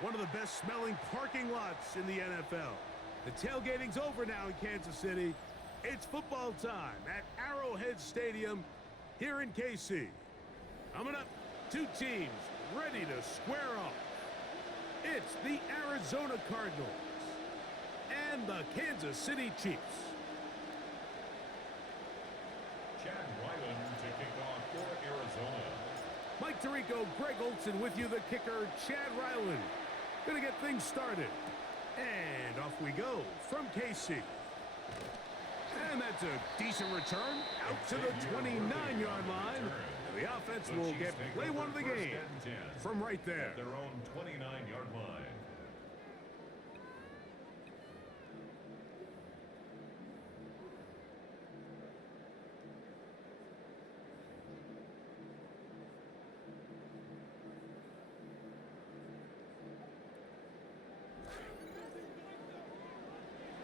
One of the best-smelling parking lots in the NFL. The tailgating's over now in Kansas City. It's football time at Arrowhead Stadium here in KC. Coming up, two teams ready to square off. It's the Arizona Cardinals and the Kansas City Chiefs. Chad Ryland to kick off for Arizona. Mike Tirico, Greg Olson with you, the kicker, Chad Ryland. Gonna get things started. And off we go from KC. And that's a decent return out to the 29-yard line. And the offense will get play one of the game from right there. At their own 29-yard line.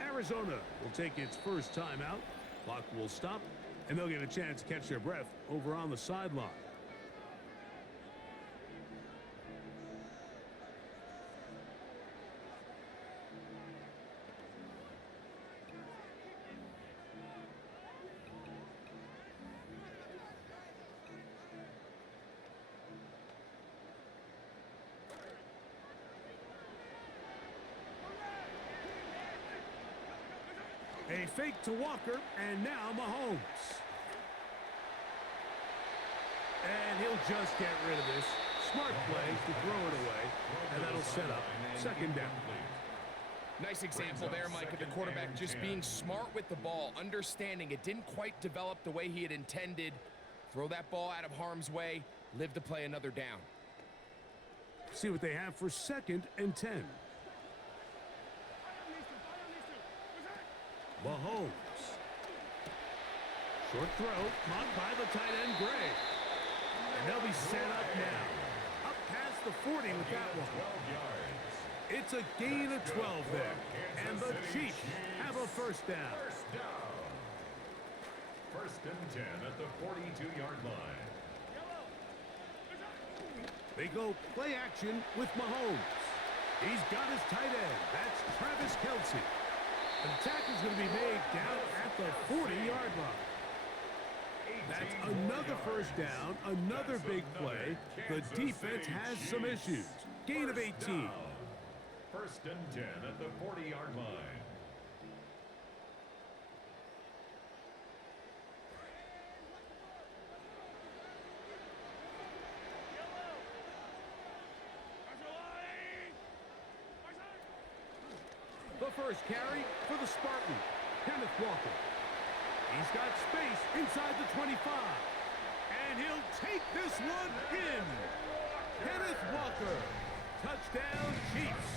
Arizona will take its first time out. Clock will stop, and they'll get a chance to catch their breath over on the sideline. A fake to Walker, and now Mahomes. And he'll just get rid of this. Smart play to throw it away, and that'll set up second down. Nice example there, Mike, of the quarterback just being smart with the ball, understanding it didn't quite develop the way he had intended. Throw that ball out of harm's way, live to play another down. See what they have for 2nd and 10. Mahomes. Short throw, caught by the tight end, Gray. And they'll be set up now. Up past the 40 with that one. It's a gain of 12 there. And the Chiefs have a first down. First and 10 at the 42-yard line. They go play action with Mahomes. He's got his tight end. That's Travis Kelce. The attack is going to be made down at the 40-yard line. That's another first down, another big play. The defense has some issues. Gain of 18. First and 10 at the 40-yard line. The first carry for the Spartan, Kenneth Walker. He's got space inside the 25. And he'll take this one in. Kenneth Walker. Touchdown, Chiefs.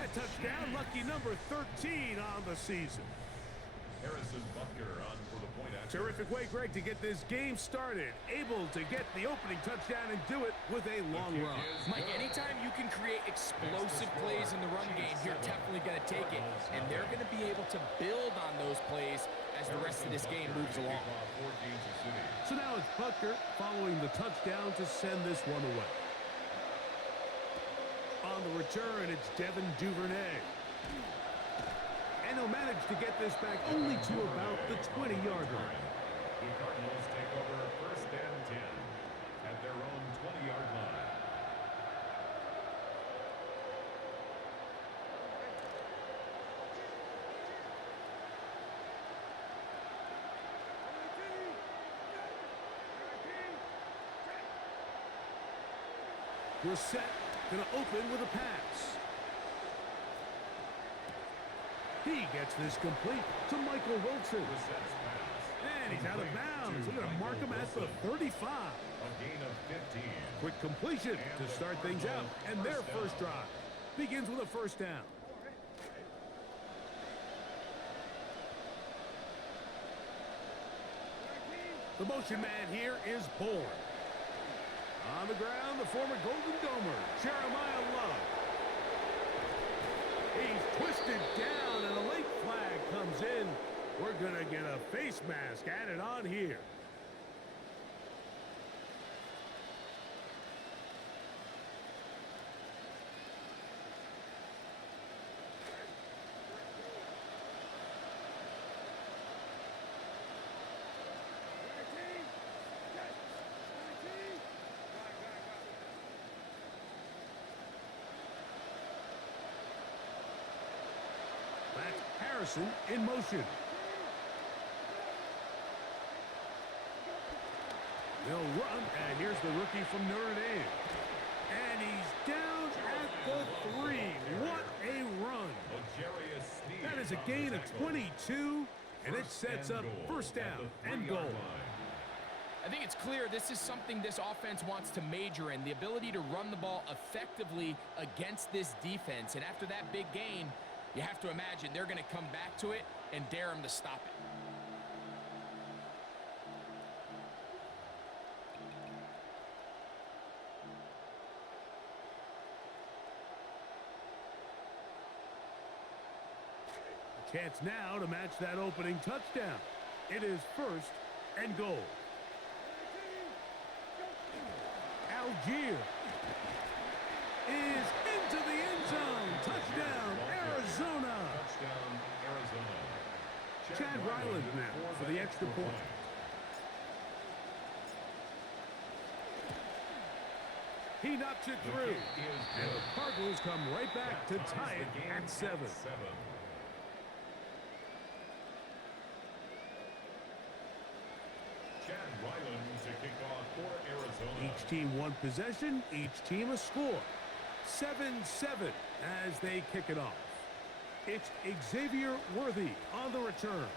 A touchdown, lucky number 13 on the season. Harrison Butker on for the point after. Terrific way, Greg, to get this game started. Able to get the opening touchdown and do it with a long run. Mike, anytime you can create explosive plays in the run game, you're definitely going to take it. And they're going to be able to build on those plays as the rest of this game moves along. So now it's Butker following the touchdown to send this one away. On the return, it's Devin Duvernay. And he'll manage to get this back only to about the 20-yard line. The Cardinals take over first and 10 at their own 20-yard line. Brissett gonna open with a pass. He gets this complete to Michael Wilson. And he's out of bounds. They're gonna mark him at the 35. A gain of 15. Quick completion to start things out. And their first drive begins with a first down. The motion man here is Bourne. On the ground, the former Golden Domer, Jeremiah Love. He's twisted down, and a late flag comes in. We're going to get a face mask added on here. Harrison in motion. They'll run, and here's the rookie from Notre Dame. And he's down at the 3. What a run. That is a gain of 22, and it sets up first down and goal. I think it's clear this is something this offense wants to major in, the ability to run the ball effectively against this defense. And after that big gain, you have to imagine they're going to come back to it and dare them to stop it. Chance now to match that opening touchdown. It is first and goal. Algier is into the end zone. Touchdown, Arizona. Touchdown, Arizona. Chad Ryland now for the extra point. He knocks it through. And the Cardinals come right back to tie it at 7. Chad Ryland to kick off for Arizona. Each team one possession, each team a score. 7-7 as they kick it off. It's Xavier Worthy on the return.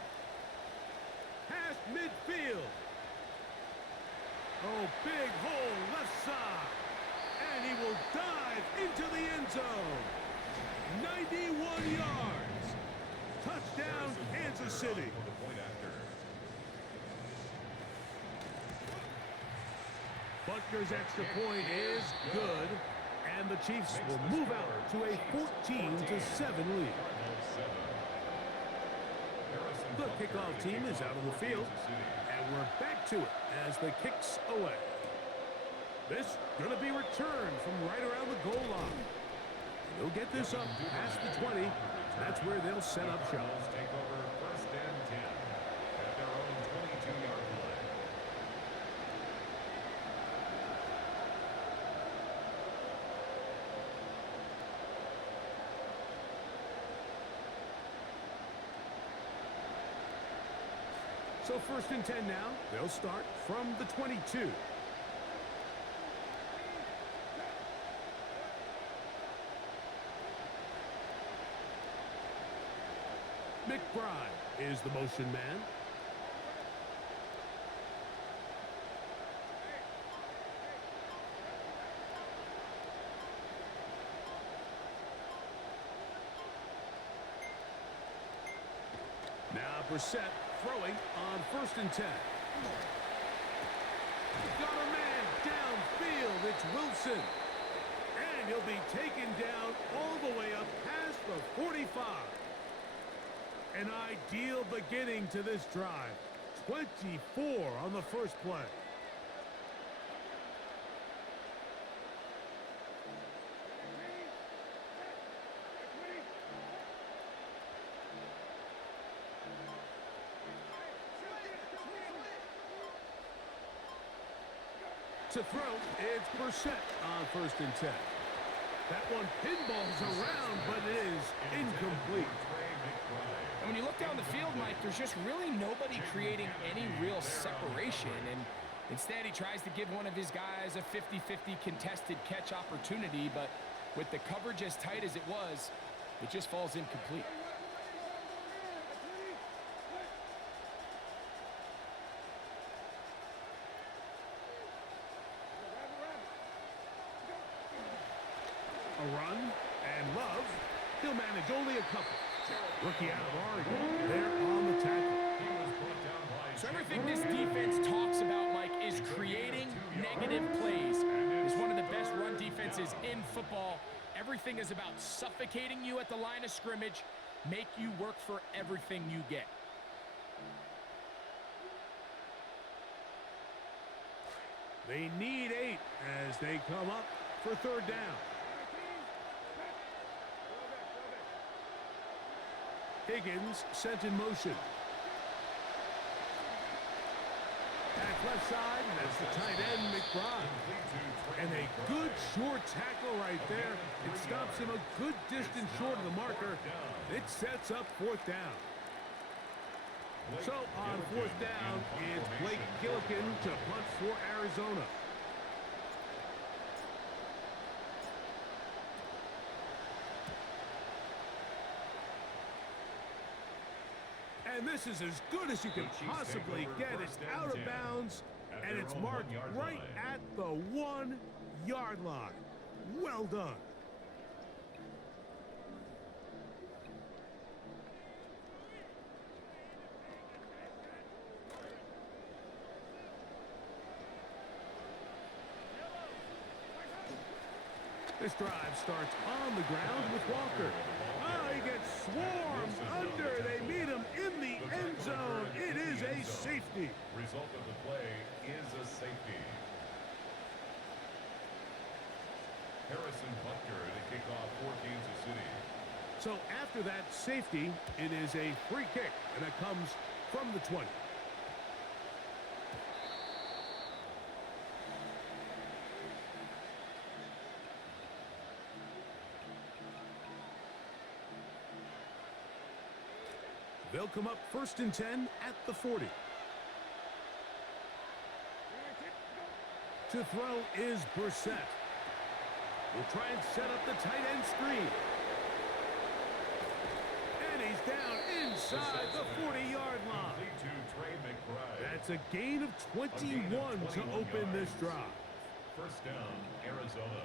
Past midfield. Oh, big hole left side. And he will dive into the end zone. 91 yards. Touchdown, Kansas City. Buckner's extra point is good, and the Chiefs will move out to a 14-7 lead. The kickoff team is out on the field, and we're back to it as the kick's away. This going to be returned from right around the goal line. They'll get this up past the 20. That's where they'll set up shop. Take over first and 10 at their own 22-yard line. So first and 10 now. They'll start from the 22. McBride is the motion man. Now Brissett throwing on first and 10. Got a man downfield. It's Wilson. And he'll be taken down all the way up past the 45. An ideal beginning to this drive. 24 on the first play. To throw, it's Brissett on first and 10. That one pinballs around, but it is incomplete. And when you look down the field, Mike, there's just really nobody creating any real separation. And instead, he tries to give one of his guys a 50-50 contested catch opportunity. But with the coverage as tight as it was, it just falls incomplete. A run, and Love, he'll manage only a couple. Rookie out of Oregon, they're on the tackle. So everything this defense talks about, Mike, is creating negative plays. It's one of the best run defenses in football. Everything is about suffocating you at the line of scrimmage, make you work for everything you get. They need 8 as they come up for third down. Higgins sent in motion. At Starts left side, and that's the tight end, McBride. And a good short tackle right there. It stops him a good distance short of the marker. It sets up fourth down. So on fourth down, it's Blake Gillikin to punt for Arizona. And this is as good as you can possibly get. It's out of bounds, and it's marked right at the 1-yard line. Well done. This drive starts on the ground with Walker. Oh, he gets swarmed under. They meet him in the end zone. It is a safety. Result of the play is a safety. Harrison Butker to kick off for Kansas City. So after that safety, it is a free kick, and it comes from the 20. They'll come up 1st and 10 at the 40. To throw is Brissett. We'll try and set up the tight end screen. And he's down inside the 40-yard line. That's a gain of 21 to open this drive. First down, Arizona.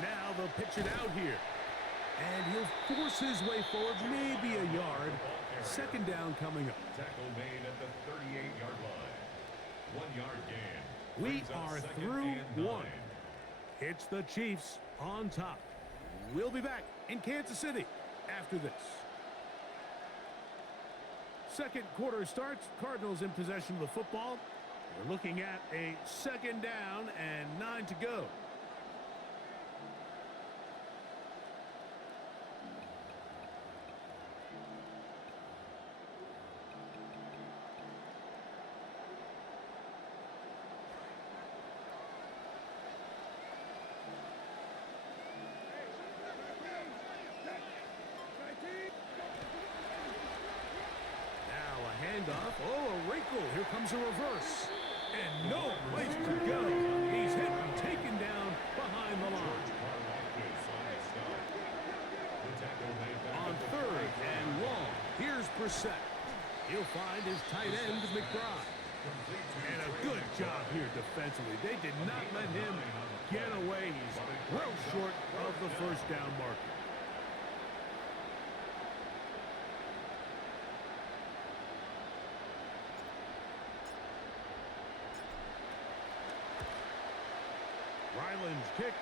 Now they'll pitch it out here. And he'll force his way forward, maybe a yard. Second down coming up. Tackle made at the 38-yard line. 1-yard gain. We are through one. It's the Chiefs on top. We'll be back in Kansas City after this. Second quarter starts. Cardinals in possession of the football. We're looking at a second down and 9 to go. Handoff. Oh, a wrinkle. Here comes a reverse. And no place to go. He's hit and taken down behind the line. On 3rd and long, here's Brissett. He'll find his tight end, McBride. And a good job here defensively. They did not let him get away. He's well short of the first down marker. Ryland's kick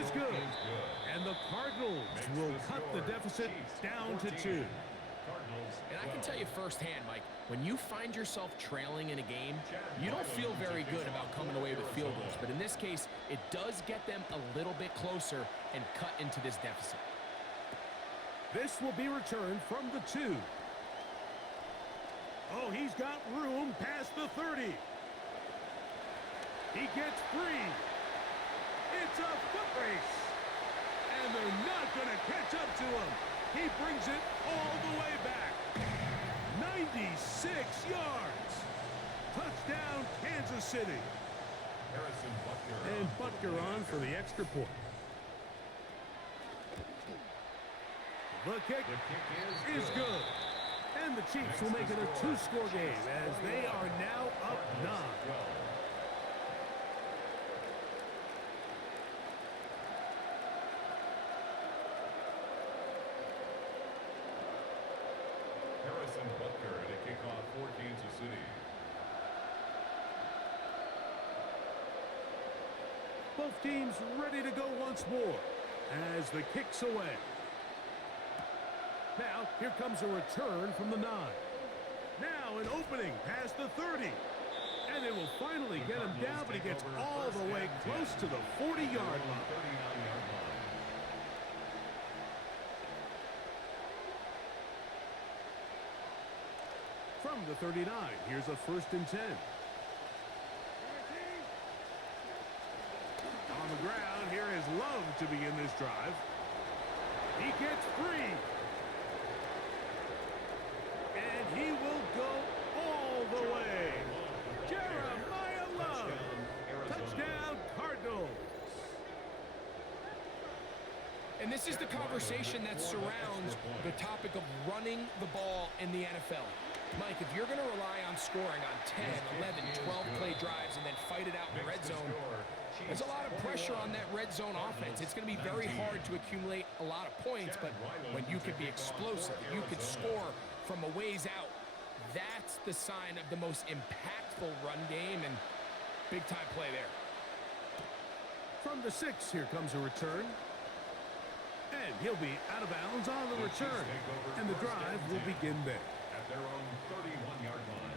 is good. And the Cardinals will cut the deficit down to 2. And I can tell you firsthand, Mike, when you find yourself trailing in a game, you don't feel very good about coming away with field goals. But in this case, it does get them a little bit closer and cut into this deficit. This will be returned from the 2. Oh, he's got room past the 30. He gets free. It's a foot race. And they're not going to catch up to him. He brings it all the way back. 96 yards. Touchdown, Kansas City. And Butker on for the extra point. The kick is good. And the Chiefs will make it a 2-score game as they are now up 9. Harrison Butker to kick off for Kansas City. Both teams ready to go once more as the kick's away. Now, here comes a return from the 9. Now an opening past the 30. And they will finally get him down, but he gets all the way close to the 40-yard line. From the 39, here's a 1st and 10. On the ground, here is Love to begin this drive. He gets free. And he will go all the way. Jeremiah Love. Touchdown, Cardinals. And this is the conversation that surrounds the topic of running the ball in the NFL. Mike, if you're going to rely on scoring on 10, 11, 12-play drives and then fight it out in the red zone, there's a lot of pressure on that red zone offense. It's going to be very hard to accumulate a lot of points, but when you can be explosive, you can score from a ways out, that's the sign of the most impactful run game, and big-time play there. From the 6, here comes a return. And he'll be out of bounds on the return. And the drive will begin there. At their own 31-yard line.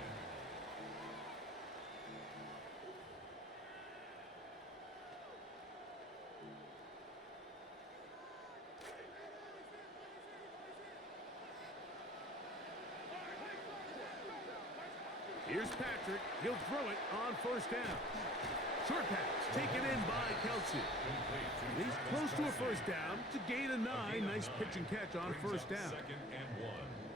Here's Patrick. He'll throw it on 1st down. Short pass taken in by Kelsey. He's close to a 1st down to gain a 9. Nice pitch and catch on 1st down.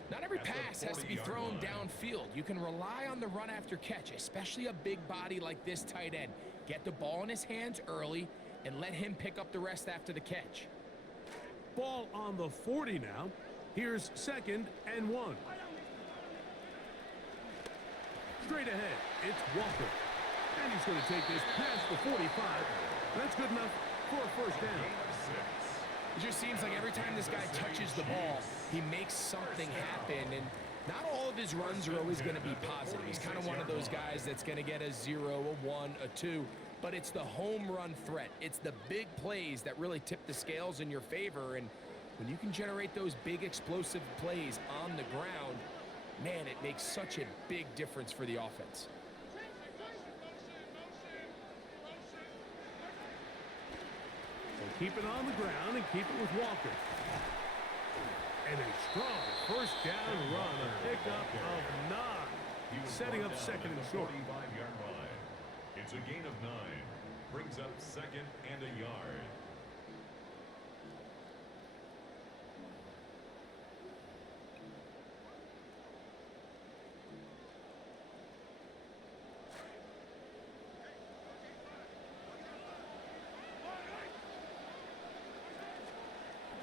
Not every pass has to be thrown downfield. You can rely on the run after catch, especially a big body like this tight end. Get the ball in his hands early and let him pick up the rest after the catch. Ball on the 40 now. Here's 2nd and 1. Straight ahead, it's Walker. And he's going to take this past the 45. That's good enough for a 1st down. It just seems like every time this guy touches the ball, he makes something happen. And not all of his runs are always going to be positive. He's kind of one of those guys that's going to get a 0, a 1, a 2. But it's the home run threat. It's the big plays that really tip the scales in your favor. And when you can generate those big explosive plays on the ground, man, it makes such a big difference for the offense. Keep it on the ground and keep it with Walker. And a strong 1st down run, a pickup of 9. Setting up 2nd and short. 45-yard line. It's a gain of 9. Brings up 2nd and a yard.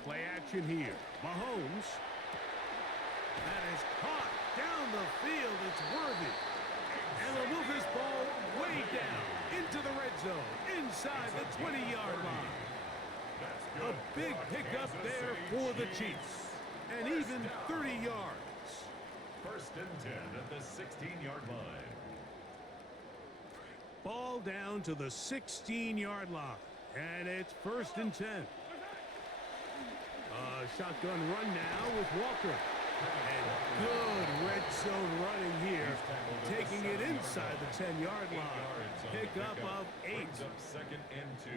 Play action here. Mahomes. That is caught down the field. It's Worthy. And they'll move this ball way down into the red zone, inside the 20-yard line. A big pickup there for the Chiefs. And even 30 yards. 1st and 10 at the 16-yard line. Ball down to the 16-yard line. And it's 1st and 10. Shotgun run now with Walker. And good red zone running here. Taking it inside the 10-yard line. Pickup of 8. 2nd and 2.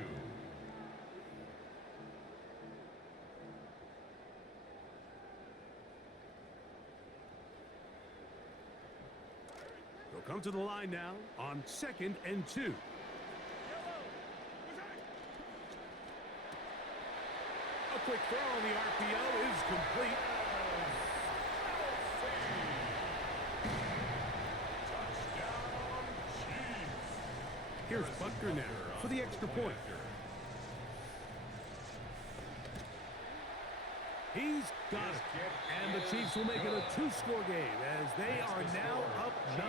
They'll come to the line now on 2nd and 2. A quick throw on the RPO is complete. Here's Butker now for the extra point. He's got it. And the Chiefs will make it a 2-score game as they are now up 9.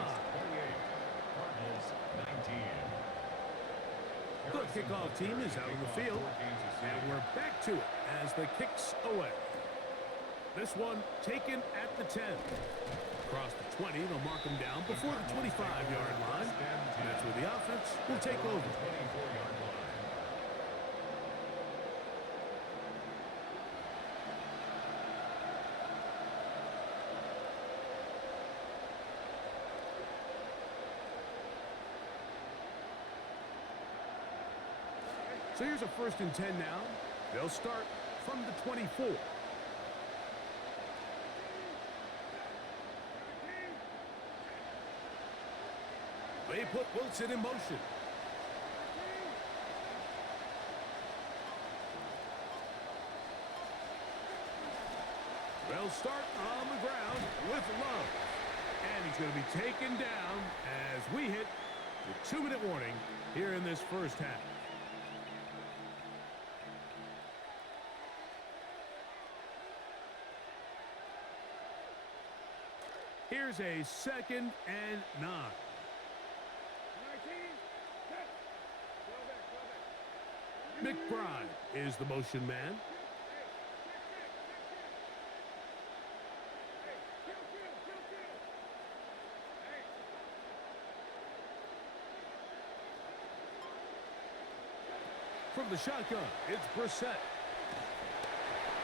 The kickoff team is out on the field. And we're back to it as the kick's away. This one taken at the 10. Across the 20, they'll mark him down before the 25-yard line. And that's where the offense will take over. So here's a 1st and 10 now. They'll start from the 24. They put Wilson in motion. They'll start on the ground with Love. And he's going to be taken down as we hit the 2-minute warning here in this first half. Here's a 2nd and 9. McBride is the motion man. From the shotgun, it's Brissett.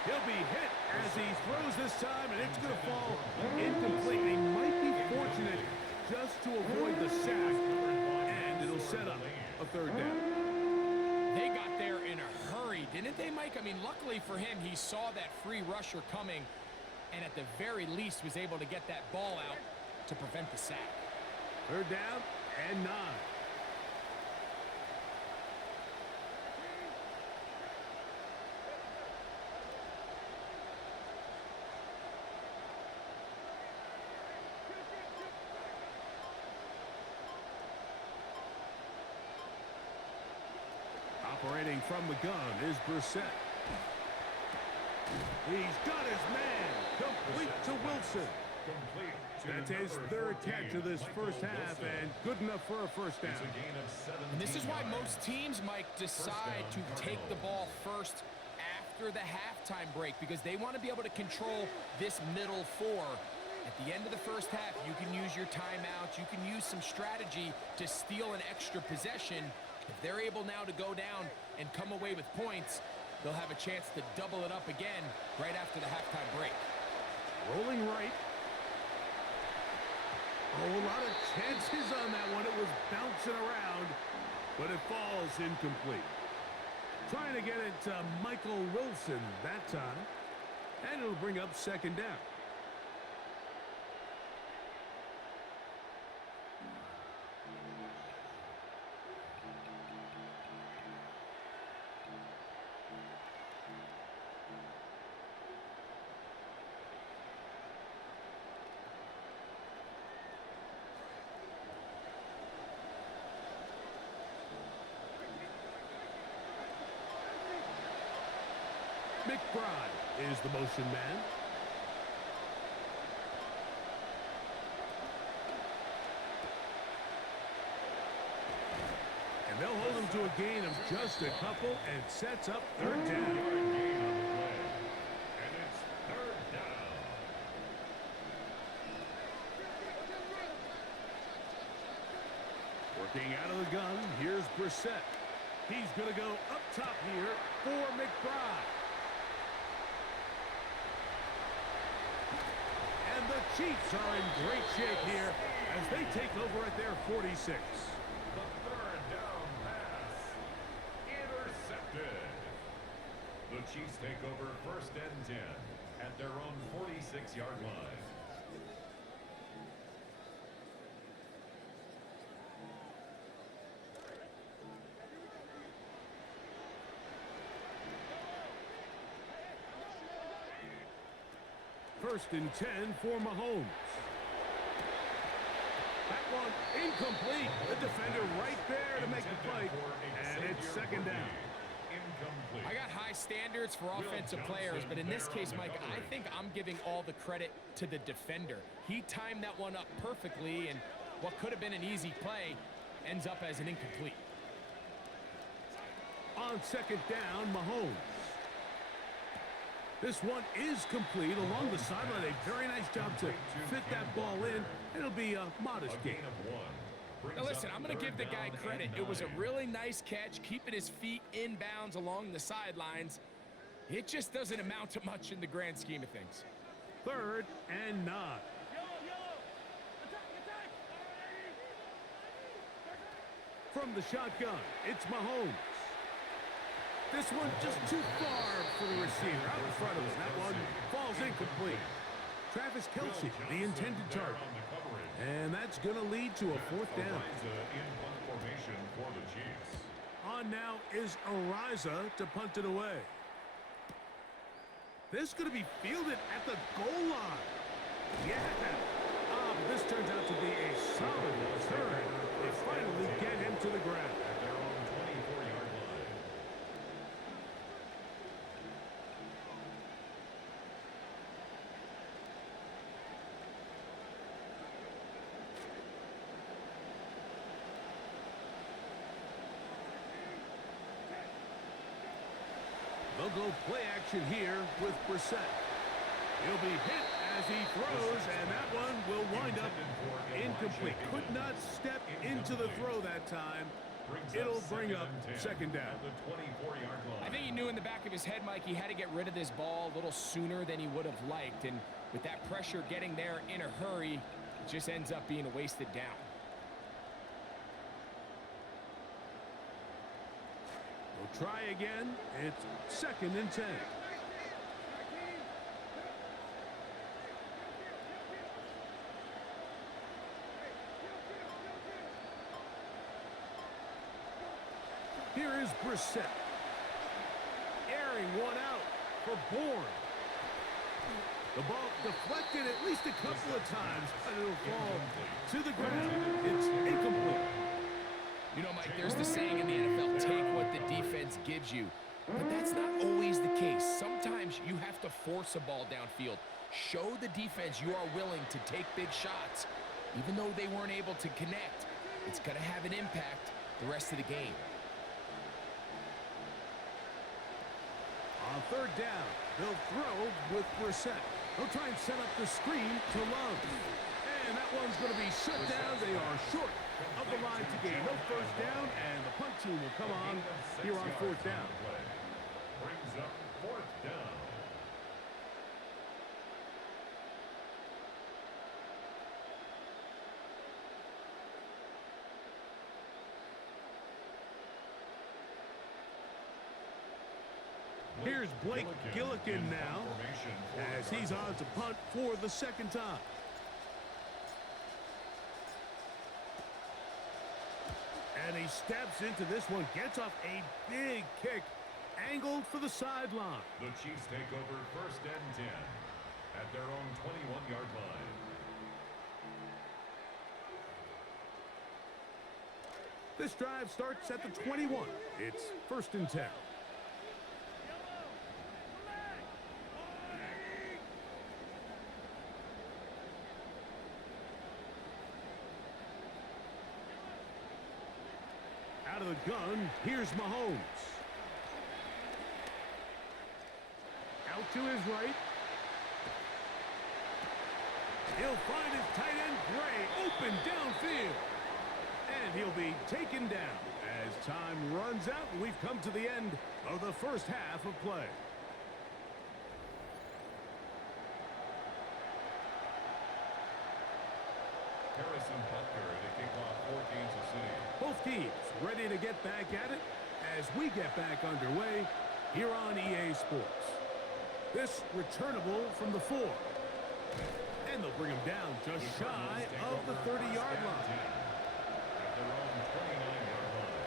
He'll be hit as he throws this time, and it's going to fall incomplete. He might be fortunate just to avoid the sack, and it'll set up a 3rd down. They got there in a hurry, didn't they, Mike? I mean, luckily for him, he saw that free rusher coming, and at the very least was able to get that ball out to prevent the sack. 3rd down and 9. Operating from the gun is Brissett. He's got his man. Complete to Wilson. That's his 3rd catch of this first half, and good enough for a 1st down. And this is why most teams, Mike, decide to take the ball first after the halftime break, because they want to be able to control this middle 4. At the end of the first half, you can use your timeouts. You can use some strategy to steal an extra possession. If they're able now to go down and come away with points, they'll have a chance to double it up again right after the halftime break. Rolling right. Oh, a lot of chances on that one. It was bouncing around, but it falls incomplete. Trying to get it to Michael Wilson that time, and it'll bring up 2nd down. McBride is the motion man. And they'll hold him to a gain of just a couple, and sets up 3rd down. Working out of the gun, here's Brissett. He's going to go up top here for McBride. And the Chiefs are in great shape here as they take over at their 46. The 3rd down pass intercepted. The Chiefs take over 1st and 10 at their own 46-yard line. First and 10 for Mahomes. That one incomplete. The defender right there to make the play. And it's 2nd down. I got high standards for offensive players, but in this case, Mike, I think I'm giving all the credit to the defender. He timed that one up perfectly, and what could have been an easy play ends up as an incomplete. On 2nd down, Mahomes. This one is complete along the sideline. A very nice job to fit that ball in, and it'll be a modest gain. Now listen, I'm going to give the guy credit. It was a really nice catch, keeping his feet in bounds along the sidelines. It just doesn't amount to much in the grand scheme of things. 3rd and 9. From the shotgun, it's Mahomes. This one just too far for the receiver. Out in front of him. That one falls incomplete. Travis Kelce, the intended target. And that's going to lead to a fourth down. On now is Ariza to punt it away. This is going to be fielded at the goal line. Yeah. This turns out to be a solid return. They finally get him to the ground. At their own 24-yard line. They'll go play action here with Brissett. He'll be hit as he throws, and that one will wind up incomplete. Could not step into the throw that time. It'll bring up second down. I think he knew in the back of his head, Mike, he had to get rid of this ball a little sooner than he would have liked. And with that pressure getting there in a hurry, it just ends up being a wasted down. We'll try again. It's 2nd and 10. Here is Brissett. Airing one out for Bourne. The ball deflected at least a couple of times, but it'll fall to the ground. It's incomplete. You know, Mike, there's the saying in the NFL, take what the defense gives you. But that's not always the case. Sometimes you have to force a ball downfield. Show the defense you are willing to take big shots. Even though they weren't able to connect, it's going to have an impact the rest of the game. On 3rd down, they'll throw with Brissett. They'll try and set up the screen to Love. And that one's going to be shut down. They are short of the line to gain no first down, and the punt team will come on here on 4th down. Brings up 4th down. Here's Blake Gillikin now as he's on to punt for the 2nd time. And he steps into this one, gets off a big kick, angled for the sideline. The Chiefs take over 1st and 10 at their own 21-yard line. This drive starts at the 21. It's 1st and 10. Out of the gun, here's Mahomes. Out to his right. He'll find his tight end, Gray, open downfield. And he'll be taken down as time runs out, and we've come to the end of the first half of play. Harrison Butker to kick off for Kansas City. Both teams ready to get back at it as we get back underway here on EA Sports. This returnable from the 4. And they'll bring him down just shy of the 30-yard line. At their own 29-yard line.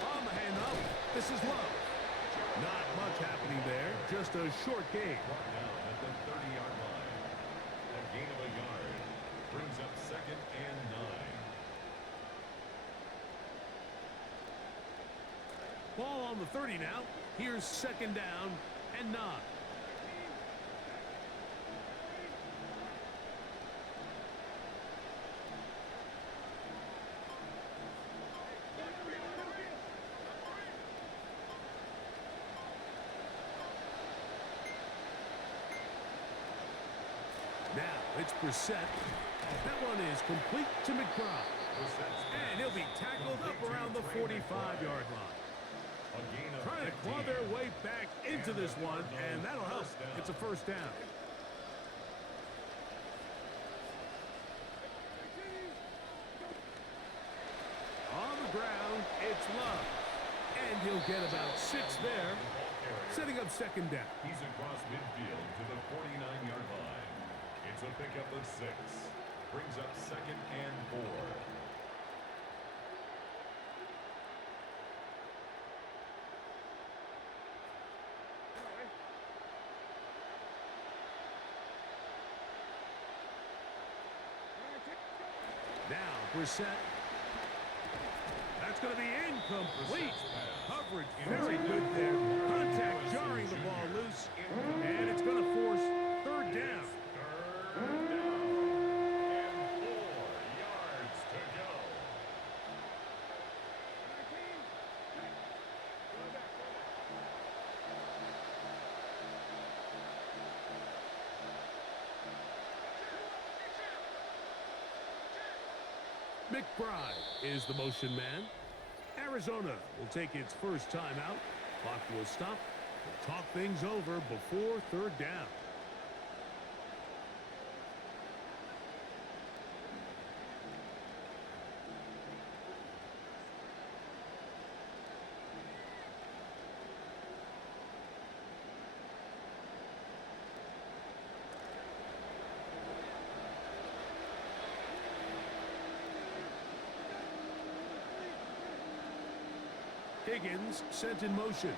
On the handoff, this is Love. Not much happening there, just a short gain. Brought down at the 30-yard line. A gain of a yard brings up 2nd and 9. Ball on the 30 now. Here's 2nd down and 9. Now it's Brissett. That one is complete to McBride. And he'll be tackled up around the 45-yard line. Trying to claw their way back into this one, and that'll help. It's a 1st down. It's Love. And he'll get about 6 there, setting up second down. He's across midfield to the 49-yard line. It's a pickup of 6. Brings up second and 4. Now, Brissett. That's going to be incomplete. Coverage very good there. Contact jarring the ball loose. And it's going to force third down. Third down. And 4 yards to go. McBride is the motion man. Arizona will take its first time out. Clock will stop. We'll talk things over before third down. Higgins sent in motion.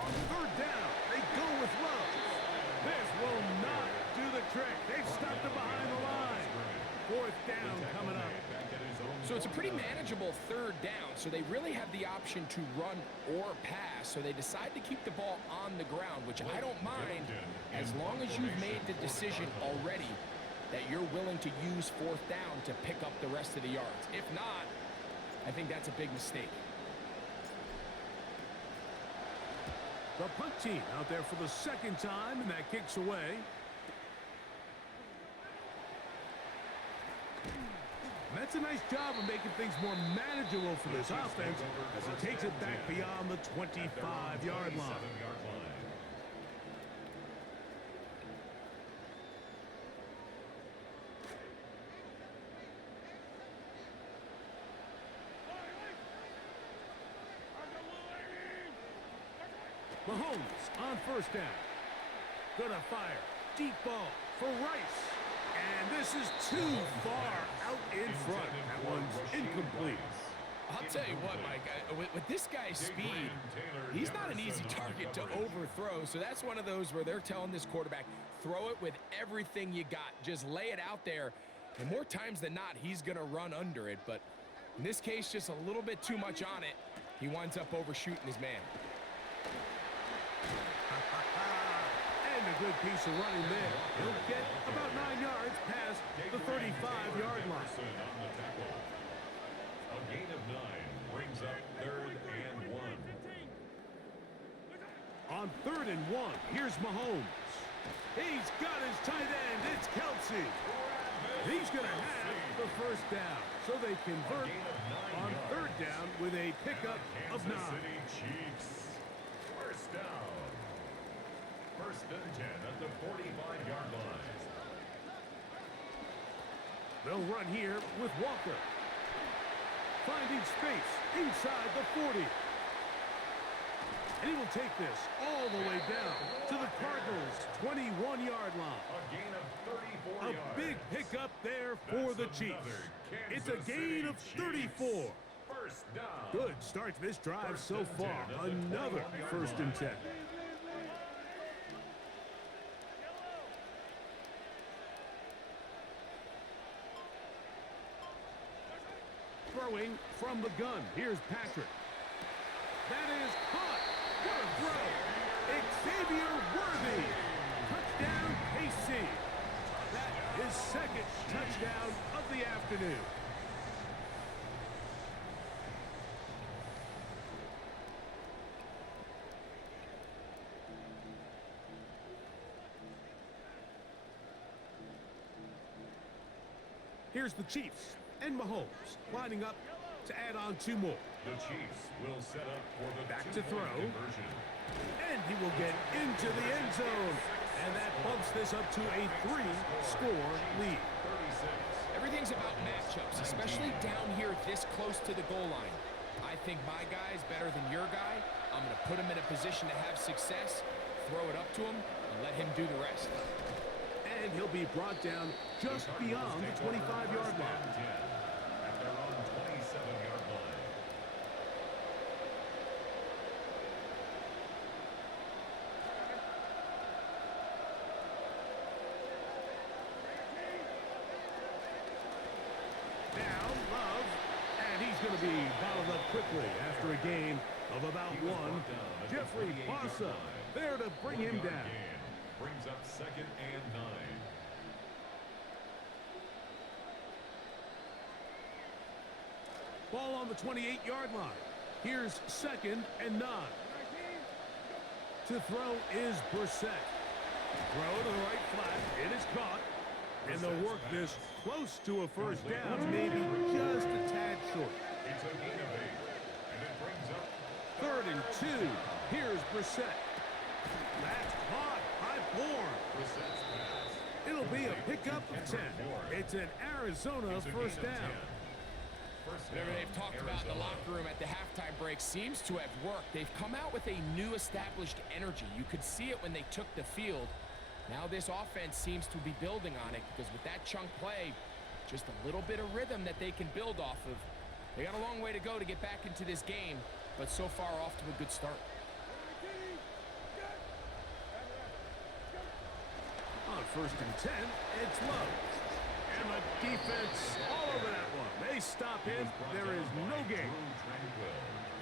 On third down, they go with Love. This will not do the trick. They've stopped it behind the line. Fourth down coming up. So it's a pretty manageable third down, so they really have the option to run or pass, so they decide to keep the ball on the ground, which I don't mind as long as you've made the decision already that you're willing to use fourth down to pick up the rest of the yards. If not, I think that's a big mistake. The punt team out there for the second time, and that kicks away. And that's a nice job of making things more manageable for this offense as it takes it back beyond the 25-yard line. Mahomes on first down. Gonna fire. Deep ball for Rice. And this is too far out in front. That one's incomplete. I'll tell you what, Mike, with this guy's speed, he's not an easy target to overthrow. So that's one of those where they're telling this quarterback, throw it with everything you got. Just lay it out there. And more times than not, he's going to run under it. But in this case, just a little bit too much on it. He winds up overshooting his man. And a good piece of running there. He'll get about 9 yards past the 35-yard line. A gain of 9 brings up third and 1. On third and 1, here's Mahomes. He's got his tight end. It's Kelsey. He's going to have the first down. So they convert on third down with a pickup of 9. Chiefs. First down. First and 10 at the 45-yard line. They'll run here with Walker. Finding space inside the 40. And he will take this all the way down to the Cardinals' 21-yard line. A gain of 34 yards. A big pickup there for the Chiefs. It's a gain of 34. First down. Good start to this drive so far. Another first and 10. Throwing from the gun. Here's Patrick. That is caught. What a throw. Xavier Worthy. Touchdown, KC. That is second touchdown of the afternoon. Here's the Chiefs and Mahomes lining up to add on 2 more. The Chiefs will set up for the Back to throw. conversion. And he will get into the end zone. And that bumps this up to a 3-score lead. 36. Everything things about matchups, especially down here this close to the goal line. I think my guy is better than your guy. I'm going to put him in a position to have success, throw it up to him, and let him do the rest. And he'll be brought down just beyond the 25-yard line. At their own 27-yard line. Now, Love, and he's going to be bottled up quickly after a gain of about one. Jeffrey Bossa there to bring him down. Brings up 2nd and 9. Ball on the 28-yard line. Here's 2nd and 9. To throw is Brissett. Throw to the right flat. It is caught. And they'll work this close to a first down, maybe just a tad short. It's a gain of 8. And it brings up 3rd and 2. Here's Brissett. That's caught by Bourne. Brissett's pass. It'll be a pickup of 10. It's an Arizona It's a first gain of down. 10. First Whatever down, they've talked about in the Arizona. locker room at the halftime break seems to have worked. They've come out with a new established energy. You could see it when they took the field. Now this offense seems to be building on it because with that chunk play, just a little bit of rhythm that they can build off of. They got a long way to go to get back into this game, but so far off to a good start. On 1st and 10, it's Love. And the defense all over that one. They stop him. There is no gain.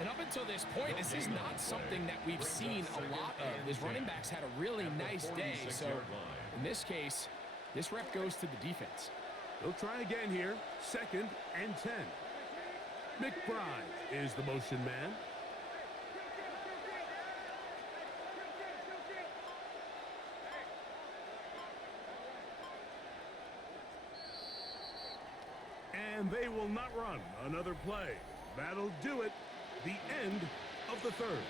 And up until this point, this is not something that we've seen a lot of. His running backs had a really nice day. So in this case, this rep goes to the defense. They'll try again here. 2nd and 10. McBride is the motion man. And they will not run another play. That'll do it. The end of the 3rd.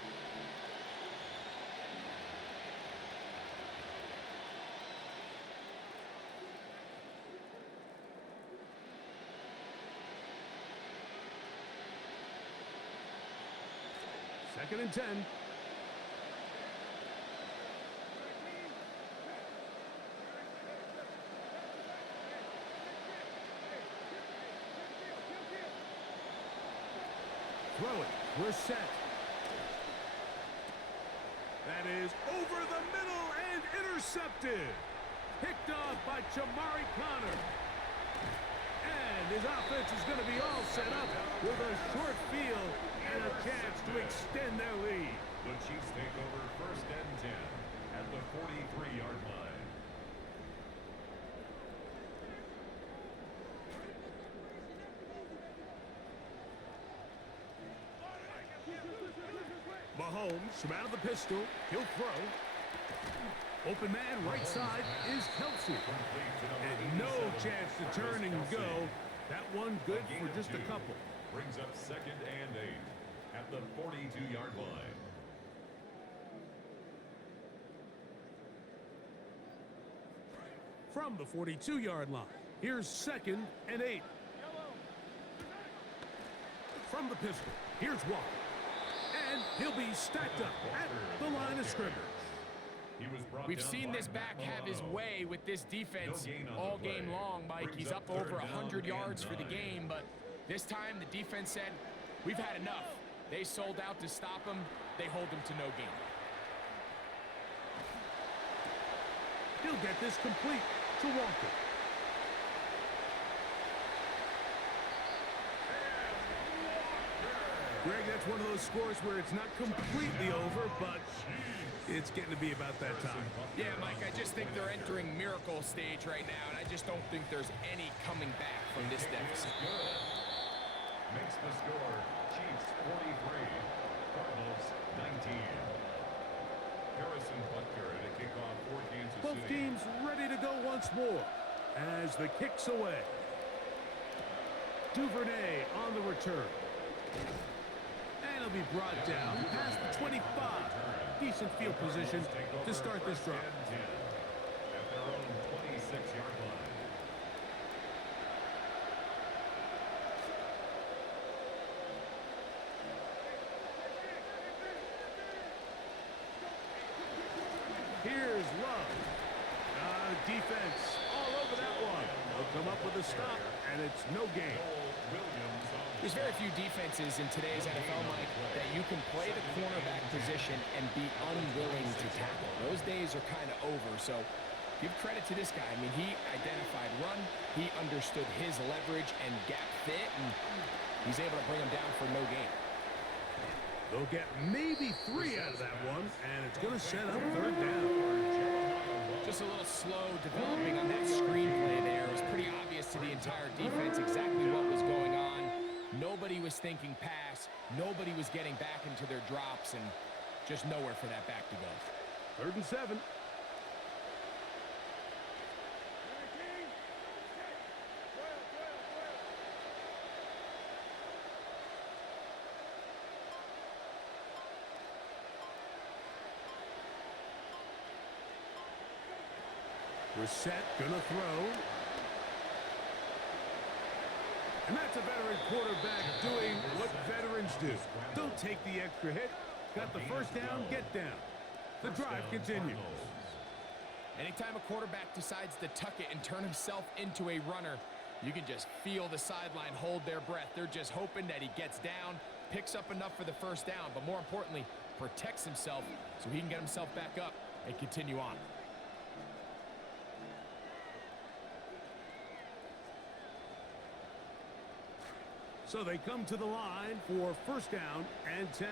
Second and 10. Throw it. We're set. That is over the middle and intercepted. Picked off by Jamari Connor. And his offense is going to be all set up with a short field and a chance to extend their lead. The Chiefs take over 1st and 10 at the 43-yard line. Mahomes from out of the pistol. He'll throw. Open man right side is Kelsey. And no chance to turn and go. That one good for just a couple. Brings up 2nd and 8 at the 42-yard line. From the 42-yard line, here's 2nd and 8. From the pistol, here's Walker. And he'll be stacked up at the line of scrimmage. We've seen this back have his way with this defense all game long, Mike. He's up over 100 yards for the game, but this time the defense said, we've had enough. They sold out to stop him. They hold him to no gain. He'll get this complete to Walker. Greg, that's one of those scores where it's not completely over, but it's getting to be about that time. Yeah, Mike, I just think they're entering miracle stage right now, and I just don't think there's any coming back from this deficit. Makes the score Chiefs 43, Cardinals 19. Harrison Butker at a kickoff for Kansas City. Both teams ready to go once more as the kick's away. Duvernay on the return. And he'll be brought down past the 25. Decent field position to start this drive. At their own 26-yard line. Here's Love. Defense all over that one. They'll come up with a stop, and it's no gain. There's very few defenses in today's NFL, Mike, that you can play the cornerback position and be unwilling to tackle. Those days are kind of over, so give credit to this guy. I mean, he identified run, he understood his leverage and gap fit, and he's able to bring him down for no gain. They'll get maybe 3 out of that one, and it's going to set up 3rd down. Just a little slow developing on that screenplay there. It was pretty obvious to the entire defense exactly what was going on. Nobody was thinking pass. Nobody was getting back into their drops, and just nowhere for that back to go. 3rd and 7. Brissett gonna throw. And that's a veteran quarterback doing what veterans do. Don't take the extra hit. Got the first down, get down. The drive continues. Anytime a quarterback decides to tuck it and turn himself into a runner, you can just feel the sideline hold their breath. They're just hoping that he gets down, picks up enough for the first down, but more importantly, protects himself so he can get himself back up and continue on. So they come to the line for first down and 10.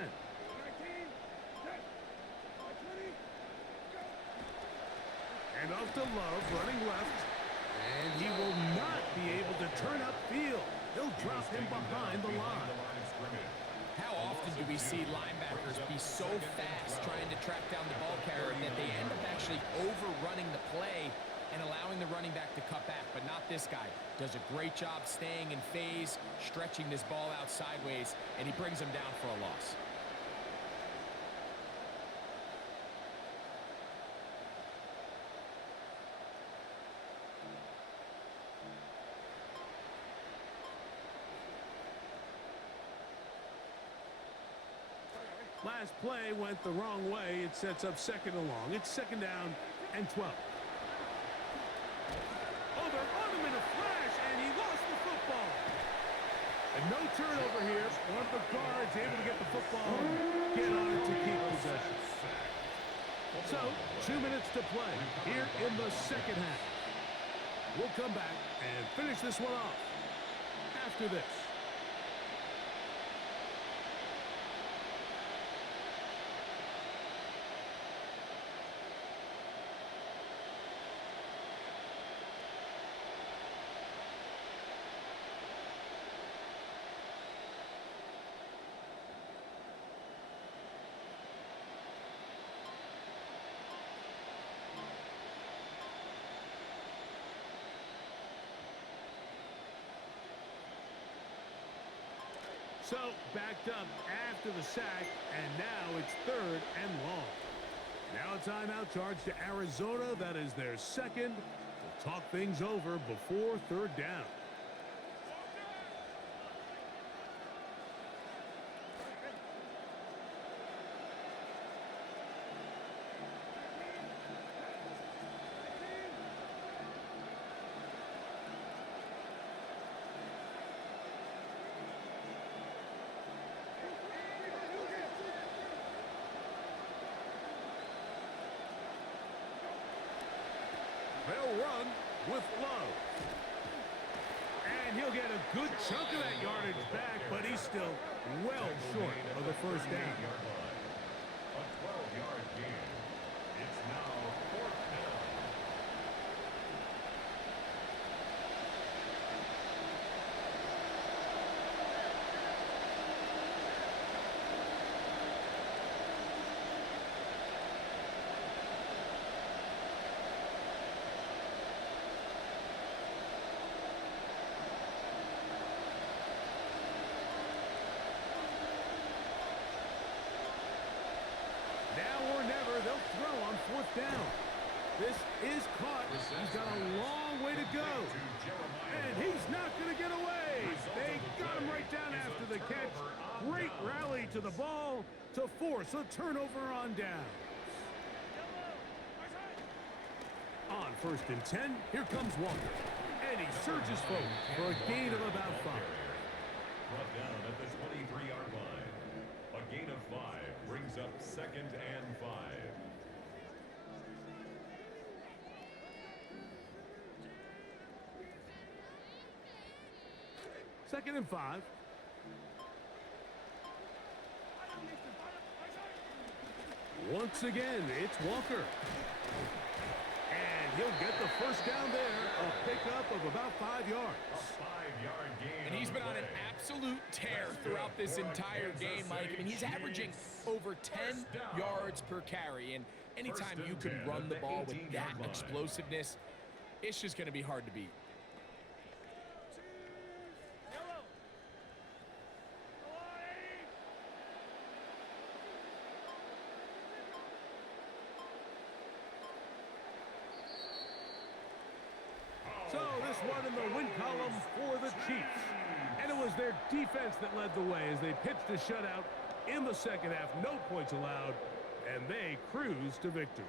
And off to Love, running left. And he will not be able to turn upfield. They'll drop him behind the line. How often do we see linebackers be so fast trying to track down the ball carrier that they end up actually overrunning the play and allowing the running back to cut back? But not this guy. Does a great job staying in phase, stretching this ball out sideways, and he brings him down for a loss. Last play went the wrong way. It sets up 2nd and long. It's 2nd down and 12. Oh, they're on him in a flash, and he lost the football. And no turnover here. One of the guards able to get the football, get on it to keep possession. So, 2 minutes to play here in the 2nd half. We'll come back and finish this one off after this. So, backed up after the sack, and now it's 3rd and long. Now a timeout charge to Arizona. That is their 2nd. We'll talk things over before 3rd down. They'll run with Love. And he'll get a good chunk of that yardage back, but he's still well short of the first down. A 12-yard gain. It's now 4th down. Now or never, they'll throw on 4th down. This is caught. He's got a long way to go. And he's not going to get away. They got him right down after the catch. Great rally to the ball to force a turnover on down. first and 10. Here comes Walker. And he surges forward for a gain of about 5. Brought down at the 23-yard line. A gain of 5 brings up 2nd and 5. Second and 5. Once again, it's Walker. And he'll get the first down there. A pickup of about 5 yards. A 5-yard gain. And he's been on an absolute tear throughout this entire game, Mike. I mean, he's averaging over 10 yards per carry. And anytime you can run the ball with that explosiveness, it's just going to be hard to beat. So this one in the win column for the Chiefs. And it was their defense that led the way as they pitched a shutout in the second half. No points allowed, and they cruised to victory.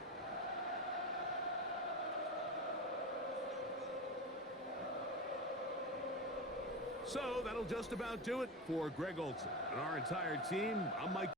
So that'll just about do it for Greg Olson and our entire team. I'm Mike.